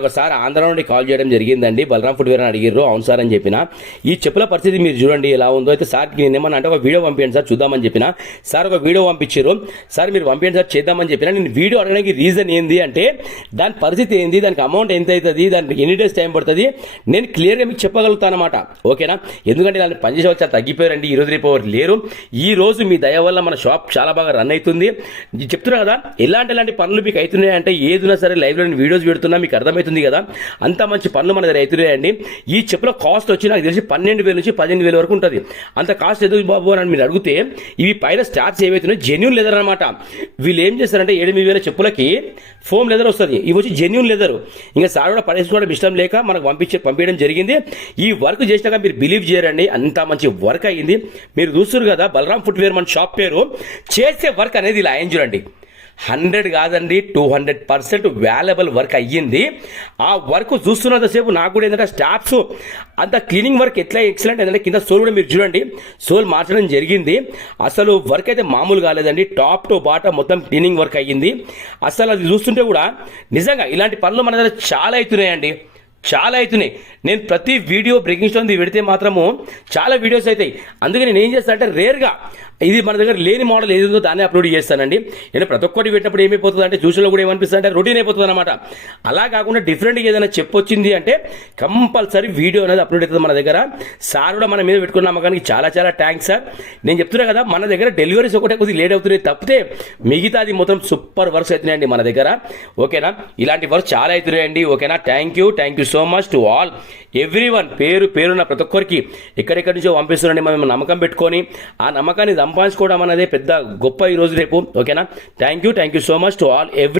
ఒకసారి ఆంధ్ర నుండి కాల్ చేయడం జరిగిందండి. బలరాం ఫుట్వేర్ అని అడిగారు. అవును సార్ అని చెప్పిన. ఈ చెప్పుల పరిస్థితి మీరు చూడండి ఎలా ఉందో. అయితే సార్ నేను ఏమన్నా అంటే ఒక వీడియో పంపించండి సార్ చూద్దామని చెప్పిన. సార్ ఒక వీడియో పంపించారు. సార్ మీరు పంపించండి సార్ చేద్దామని చెప్పిన. నేను వీడియో అడగడానికి రీజన్ ఏంది అంటే దాని పరిస్థితి ఏంది, దానికి అమౌంట్ ఎంత అవుతుంది, దానికి ఎన్ని డేస్ టైం పడుతుంది, నేను క్లియర్గా మీకు చెప్పగలుగుతాను అనమాట. ఓకేనా? ఎందుకంటే దాన్ని పనిచేసే వాళ్ళు చాలా తగ్గిపోయారండి. ఈ రోజు రేపు లేరు. ఈ రోజు మీ దయ వల్ల మన షాప్ చాలా బాగా రన్ అవుతుంది. చెప్తున్నా కదా, ఎలాంటి పనులు మీకు అవుతున్నాయి అంటే ఏదైనా సరే లైవ్లో నేను వీడియోస్ పెడుతున్నా మీకు అర్థమవుతుంది కదా. అంత మంచి పనులు మన దగ్గర అవుతున్నాయండి. ఈ చెప్పుల కాస్ట్ వచ్చి నాకు తెలిసి 12,000 నుంచి 15,000 వరకు ఉంటుంది. అంత కాస్ట్ ఎందుకు బాబు అని మీరు అడిగితే ఇవి పైన స్టార్ట్స్ ఏవైతున్నాయో జెన్యూన్ లెదర్ అనమాట. వీళ్ళు ఏం చేస్తారంటే 8,000 చెప్పులకి ఫోమ్ లెదర్ వస్తుంది. ఇవి వచ్చి జెన్యూన్ లెదర్. ఇంకా సార్ కూడా పడేసుకోవడం ఇష్టం లేక మనకు పంపించడం జరిగింది. ఈ వర్క్ చేసినాక మీరు బిలీవ్ చేయరండి, అంత మంచి వర్క్ అయ్యింది. మీరు చూస్తున్నారు కదా బలరాం ఫుట్వేర్ మన షాప్ పేరు. చేసే వర్క్ అనేది ఇలా ఆయన చూడండి. 100 కాదండి 200% వాల్యుబుల్ వర్క్ అయ్యింది. ఆ వర్క్ చూస్తున్నంతసేపు నాకు కూడా ఏంటంటే స్టాఫ్స్ అంత క్లీనింగ్ వర్క్ ఎట్లా ఎక్సలెంట్ ఏంటంటే కింద సోల్ కూడా మీరు చూడండి, సోల్ మార్చడం జరిగింది. అసలు వర్క్ అయితే మామూలు కాలేదండి. టాప్ టు బాటం మొత్తం క్లీనింగ్ వర్క్ అయ్యింది. అసలు అది చూస్తుంటే కూడా నిజంగా ఇలాంటి పనులు మన దగ్గర చాలా అవుతున్నాయండి, చాలా అవుతున్నాయి. నేను ప్రతి వీడియో బ్రేకింగ్ స్టోన్ పెడితే మాత్రము చాలా వీడియోస్ అవుతాయి. అందుకే నేను ఏం చేస్తాను అంటే రేర్గా ఇది మన దగ్గర లేని మోడల్ ఏదో దాన్ని అప్లోడ్ చేస్తానండి. నేను ప్రతి ఒక్కటి పెట్టినప్పుడు ఏమైపోతుంది అంటే చూసిలో కూడా ఏమనిపిస్తుంది అంటే రొటీన్ అయిపోతుంది అనమాట. అలా కాకుండా డిఫరెంట్గా ఏదైనా చెప్పొచ్చింది అంటే కంపల్సరీ వీడియో అనేది అప్లోడ్ అవుతుంది మన దగ్గర. సార్ కూడా మన మీద పెట్టుకున్న నమ్మకానికి చాలా చాలా థ్యాంక్స్ సార్. నేను చెప్తున్నా కదా మన దగ్గర డెలివరీస్ ఒకటే కొద్దిగా లేట్ అవుతున్నాయి తప్పితే మిగతాది మొత్తం సూపర్ వర్క్స్ అవుతున్నాయండి మన దగ్గర. ఓకేనా? ఇలాంటి వర్క్స్ చాలా అవుతున్నాయండి. ఓకేనా? Thank you so much to all everyone. పేరున్న ప్రతి ఒక్కరికి ఎక్కడెక్కడి నుంచో పంపిస్తున్నాండి. మనం నమ్మకం పెట్టుకొని ఆ నమ్మకాన్ని సంపాదించుకోవడం అనేది పెద్ద గొప్ప ఈ రోజు రేపు. ఓకేనా? Thank you so much to all